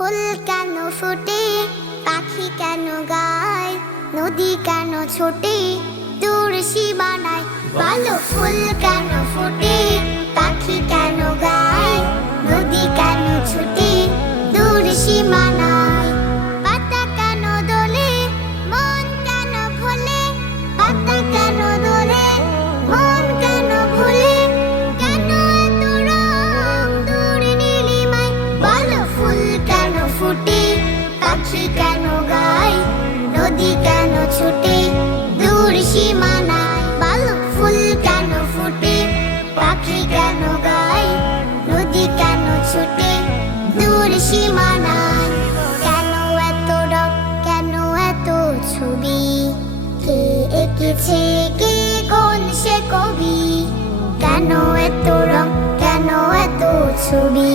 ফুল কেন ফুটে? পাখি কেন গায়? নদী কেন ছোটে? দূর শিবানায় ভালো ফুল কেন ফোটে? সীমানায় কেন এত রং কেন এত ছবি? কে এঁকেছে, কে কোন কবি? কেন এত রং কেন এত ছবি?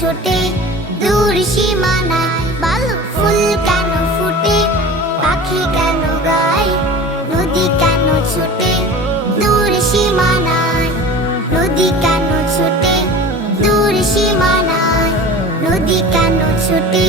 ছোটে, দূর সীমানায় বালু ফুল কেন ফুটে? পাখি কেন গায়? নদী কেন ছোটে? দূর সীমানায় নদী কেন ছোটে? দূর সীমানায় নদী কেন ছোটে?